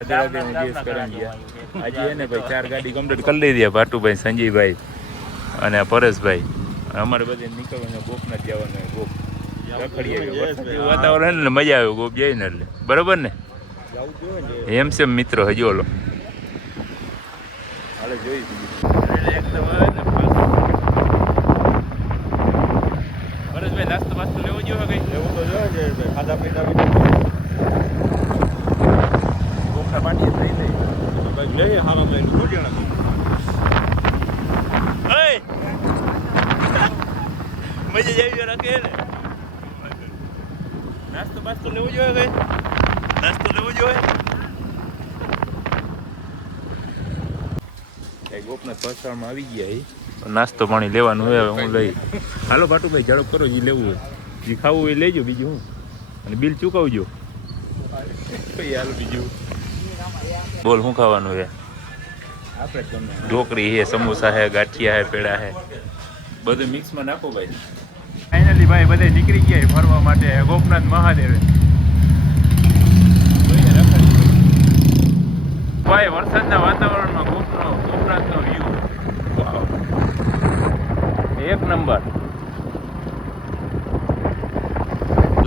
આજે એને ભાઈ 4 ગાડી કમ્પ્લીટ કરી લીધી. ભાટુભાઈ, સંજીભાઈ અને પરેશભાઈ. અમારે બધે નીકળવાનું ગોપનાથ જવાનું હોય. ગોપ રખડીએ વાતાવરણ ને મજા આવે ગોપ જાય ને એટલે બરોબર ને એમ છે મિત્રો. હજી ઓલો હાલે જોઈ પરેશભાઈ નાસ્તો બાસ્તો લેવો જોઈએ કઈ લેવું તો જોઈએ ખાધા પીધા ગોપના પાટીએ થઈ લઈ લઈએ હારા લઈને ગોટિયાણા મજા આવી રાખે ને. નાસ્તો બાસ્તો લેવો જોઈએ કઈ નાસ્તો લેવો જોઈએ કઈ ગોપનાથ પસાળમાં આવી ગયા નાસ્તો પાણી લેવાનું હોય. હું લઈ હાલો ભાટુભાઈ ઝડપ કરો જે લેવું હોય જે ખાવું હોય લેજો. બીજું હું અને બિલ ચૂકવજો. હાલ બીજું બોલ શું ખાવાનું છે? ઢોકરી છે, સમોસા છે, ગાંઠિયા છે, પેડા છે, બધું મિક્સમાં નાખો ભાઈ. ફાઇનલી ભાઈ બધે નીકળી ગયા ફરવા માટે ગોપનાથ મહાદેવે. ભાઈ વરસાદના વાતાવરણમાં ગોપનાથનો વ્યૂ એક નંબર.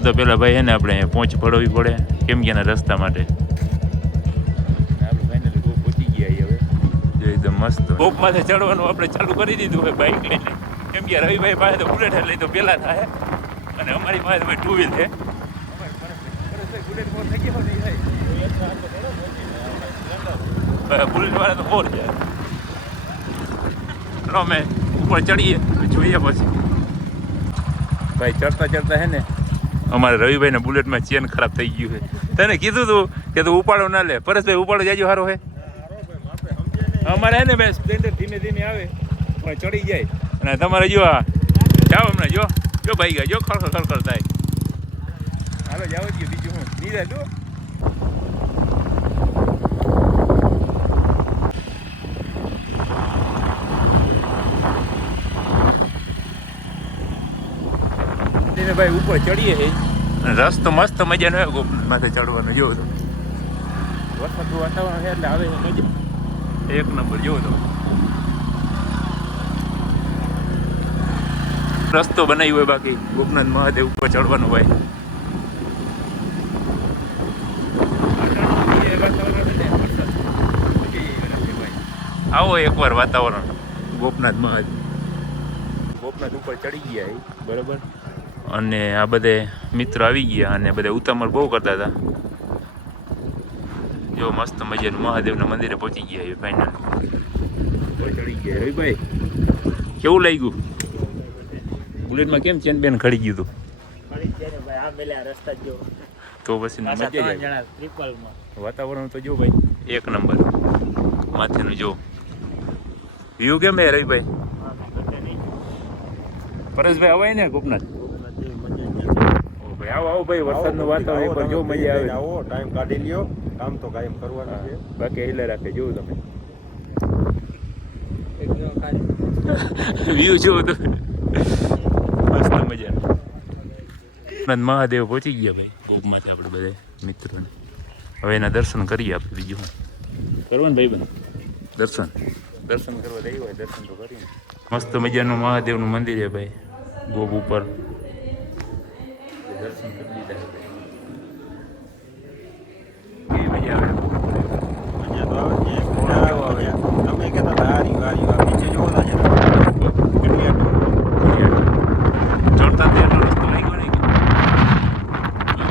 તો પેલા ભાઈ છે ને આપણે પહોંચ પડવી પડે કેમ કે એના રસ્તા માટે. એકદમ મસ્ત ગોપ માથે ચડવાનું આપણે ચાલુ કરી દીધું હોય બાઇક લઈને. કેમ કે રવિભાઈ પાસે તો બુલેટ લઈ તો પેલા થાય અને અમારી પાસે ભાઈ 2 વ્હીલ છે. બુલેટ વાળા તો 4 છે. અમે ઉપર ચડીએ જોઈએ પછી ભાઈ. ચડતા ચડતા હે ને અમારે રવિભાઈ ના બુલેટમાં ચેન ખરાબ થઈ ગયું છે. તને કીધું તું કે તું ઉપાડો ના લે. પરેશભાઈ ઉપાડો જાજો સારો હે. અમારે હે ને ભાઈ સ્પ્લેન્ડર ધીમે ધીમે આવે પણ ચડી જાય. અને તમારે જો આ જાઓ હમણાં જો ભાઈ ગયા જો ખળખળ ખળખળ થાય. હાલો જાવ જ બીજું હું નીરા જો ભાઈ ઉપર ચડીએ રસ્તો મસ્ત મજાનો હોય ગોપનાથ માથે ચડવાનો. જોવો તો વરસાદનું વાતાવરણ છે એટલે આવે મજા એક નંબર. જોવો તો રસ્તો બનાવ્યો હોય બાકી ગોપનાથ મહાદેવ ઉપર ચડવાનું હોય. આવો એકવાર વાતાવરણ ગોપનાથ મહાદેવ. ગોપનાથ ઉપર ચડી ગયા બરાબર. અને આ બધે મિત્રો આવી ગયા અને બધે ઉતામળ બહુ કરતા હતા. જો મસ્ત મજાનું મહાદેવના મંદિરે પહોંચી ગયા ફાઇનલ ચડી ગયા. રવિભાઈ કેવું લાગ્યું? બુલેટમાં કેમ ચેન બેન ખડી ગયું હતું? તો પછી મજા જાય. વાતાવરણ તો જો ભાઈ એક નંબર. માથેનું જો વ્યૂ કેમ હે રવિભાઈ? પરેશભાઈ અવાય ને ગોપનાથ આવો આવો ભાઈ. વરસાદનું વાતાવરણ પર જો મજા આવે. આવો ટાઈમ કાઢી લ્યો. કામ તો કાયમ કરવાનું છે બાકી હિલા રાખે. જોવું તમે વ્યૂ જોવો તો મસ્ત મજાનું. મહાદેવ પહોંચી ગયા ભાઈ ગોપમાંથી આપણે બધા મિત્રોને. હવે એના દર્શન કરીએ આપણે. બીજું કરવાનું ભાઈ બંધ દર્શન કરવા જઈ હોય દર્શન તો કરીએ. મસ્ત મજાનું મહાદેવનું મંદિર છે ભાઈ ગોપ ઉપર. દર્શન કરી લીધા. કેવી મજા આવે? મજા તો આવે. તમે કહેતા હતા હારી નીચે જોવો ના ચડતા તેનો રસ્તો લાગ્યો નહીં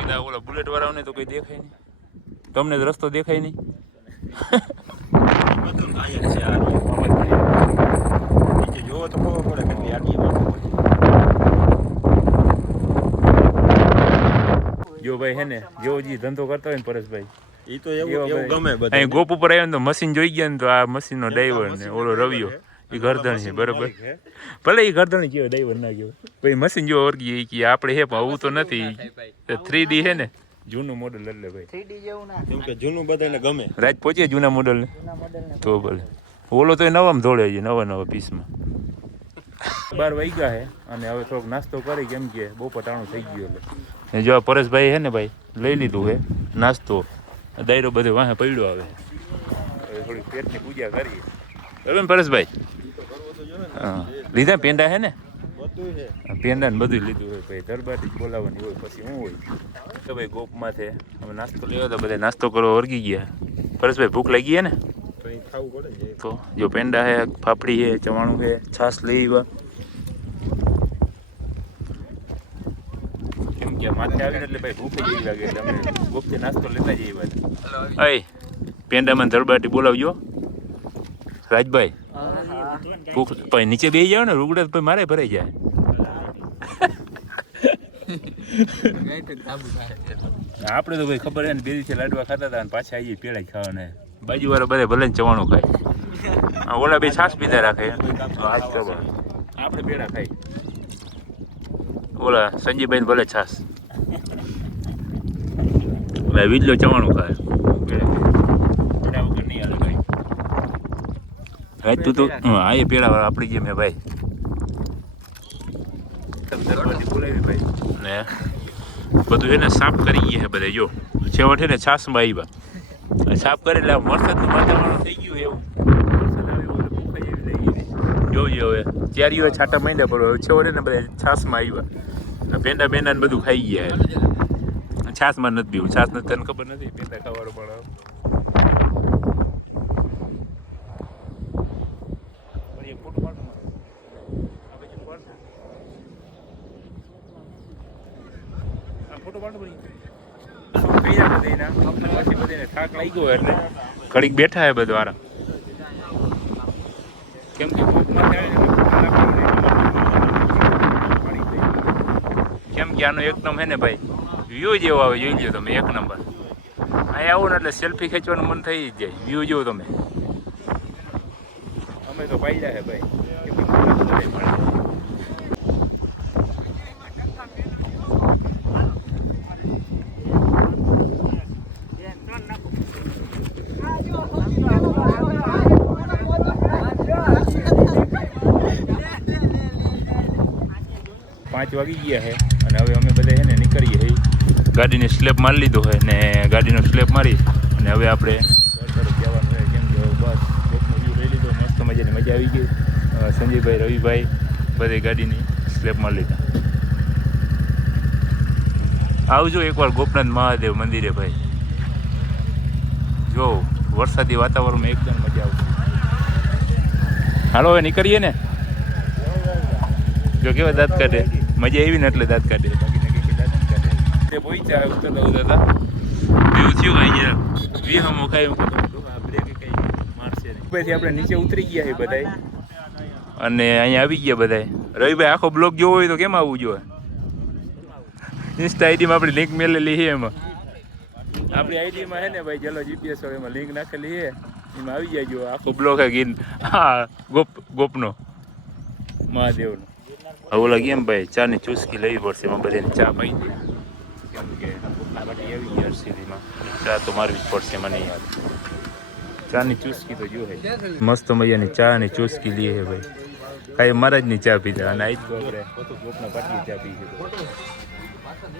કે ઓલા બુલેટ વાળાઓને તો કોઈ દેખાય નહીં. તમને જ રસ્તો દેખાય નહીં. બધું લાયક છે નીચે જોવો તો ખબર પડે કેટલી આડી. જો ભાઈ હે ને જેવો જે ધંધો કરતા હોય ને પરેશભાઈ એ તો એવું ગમે. અહીં ગોપ ઉપર આવ્યો ને તો મશીન જોઈ ગયા ને તો આ મશીનનો ડ્રાઈવર ને ઓલો રવિયો એ ગરદણ છે બરોબર. ભલે એ ગરદણ કહેવાય ડ્રાઈવર ના કહેવાય. પછી મશીન જો ઓળખી કે આપણે હે પણ આવું તો નથી. 3D છે ને જૂનું મોડલ એટલે ભાઈ 3D જેવું ના કેમ કે જૂનું બધાને ગમે. રાત પહોંચીએ જૂના મોડલ ને તો ભલે. ઓલો તો એ નવામાં ધોળે છે નવા પીસમાં. 12 વાગ્યા છે અને હવે થોડોક નાસ્તો કરી કેમ કે બપોર ટાણું થઈ ગયું. એટલે જો પરેશભાઈ છે ને ભાઈ લઈ લીધું છે નાસ્તો દાયરો બધો વાહે પડ્યો આવે. હવે થોડી પેટની પૂજા કરીએ બરાબર ને પરેશભાઈ? હા લીધા પેંડા હે ને? પેંડા ને બધું લીધું હોય ભાઈ. દરબારથી જ બોલાવવાની હોય પછી શું હોય તો ભાઈ ગોપમાં છે અમે નાસ્તો લેવા તો બધા નાસ્તો કરવા વર્ગી ગયા. પરેશભાઈ ભૂખ લાગી હે ને? તો જો પેંડા હે, ફાફડી હે, ચવાણું હે, છાશ લઈ આવ્યા. કેમ કે માથે આવીને એટલે ભાઈ ભૂખ જ એવી લાગે એટલે અમે ગોપથી નાસ્તો લેતા જઈએ ભાઈ. અય પેંડામાં દરબારથી બોલાવજો રાજભાઈ. ભૂખ ભાઈ નીચે બેસી જાવ ને રૂગડા ભાઈ મારે ભરાઈ જાય. આપણે તો ભાઈ ખબર હે ને 2 દિવસે લાડવા ખાતા હતા અને પાછા આવીએ પેડા જ ખાવાના. બાજુ વાળા બધા ભલે ચવાણું ખાય, ઓલા બે છાશ પીતા રાખે, આપણે પેડા ખાઈ. ઓલા સંજીભાઈ ભલે છાશ, વિજલો ચવાણું ખાય. પેડા વગર નહીં હાલે ભાઈ. તું તો હા એ પેડા વાળા આપણી જેમ હે ભાઈ. બોલાવી ભાઈ ને બધું એને સાફ કરી ગયા છે બધા. જો છેવટે ને છાશમાં આવ્યા, સાફ કરે એટલે વરસાદનું વાતાવરણ થઈ ગયું એવું. વરસાદ આવ્યો એટલે ભૂખ એવી થઈ ગઈ. જોજો હવે ચારીઓ છાંટા માંડ્યા પડો. હવે છેવટે ને બધા છાશમાં આવ્યા. પેંડા બેંડા ને બધું ખાઈ ગયા. છાશમાં નથી પીવું. છાશ નથી તને ખબર નથી પેંડા ખાવાનું પણ. થાક લાગી ગયો એટલે ઘડીક બેઠા હે બધું આરામ. કેમ કે આનો એક નંબર હે ને ભાઈ, વ્યૂ જેવો આવે જોઈ લો તમે. 1 નંબર. અહીંયા આવો ને એટલે સેલ્ફી ખેંચવાનું મન થઈ જ જાય. વ્યૂ જેવો તમે. અમે તો પાડ્યા હે ભાઈ. 5 વાગી ગયા છે અને હવે અમે બધા છે ને નીકળીએ છીએ. ગાડીને સ્લેપ મારી લીધો હોય ને ગાડીનો સ્લેપ મારી અને હવે આપણે જવાનું હોય. કેમ કે બસ ગોપનો વ્યૂ લઈ લીધો, મસ્ત મજાની મજા આવી ગઈ. સંજયભાઈ, રવિભાઈ બધે ગાડીની સ્લેપ મારી લીધા. આવજો એકવાર ગોપનાથ મહાદેવ મંદિરે ભાઈ. જો વરસાદી વાતાવરણમાં એકદમ મજા આવશે. હાલો હવે નીકળીએ ને. જો કેવા દાંત કાઢે, મજા આવી ને એટલે દાંત કાઢે. બાકી દાંત કાઢે. તે પહોંચ્યા ઉતરતા ઉતરતા વ્યૂ થયું અહીંયા વ્યૂ હમ ખાય બ્રેક કઈ મારશે નહીં. પછી આપણે નીચે ઉતરી ગયા છે બધા અને અહીંયા આવી ગયા બધા. રવિભાઈ આખો બ્લોગ જોવો હોય તો કેમ આવવું જોઈએ? ઇન્સ્ટા આઈડીમાં આપણી લિંક મેલેલી છે. એમાં આપણી આઈડીમાં છે ને ભાઈ, ચલો જીપીએસ એમાં લિંક નાખેલી છે, એમાં આવી જાય. આખો બ્લોગ હે ગીર. હા ગોપનો મહાદેવનો. હવે ઓલા કેમ ભાઈ ચાની ચુસ્કી લેવી પડશે. એમાં બધાને ચા પાઈ દે. કેમ કે આ બધી એવી જર્સીમાં ચા તો મારવી જ પડશે. મને યાદ ચાની ચુસ્કી તો જો હે મસ્ત મજાની ચાની ચુસ્કી લે છે ભાઈ. કાંઈ મહારાજની ચા પીધા અને આજ તો આપણે ગોપના પાટલી ચા પી છે.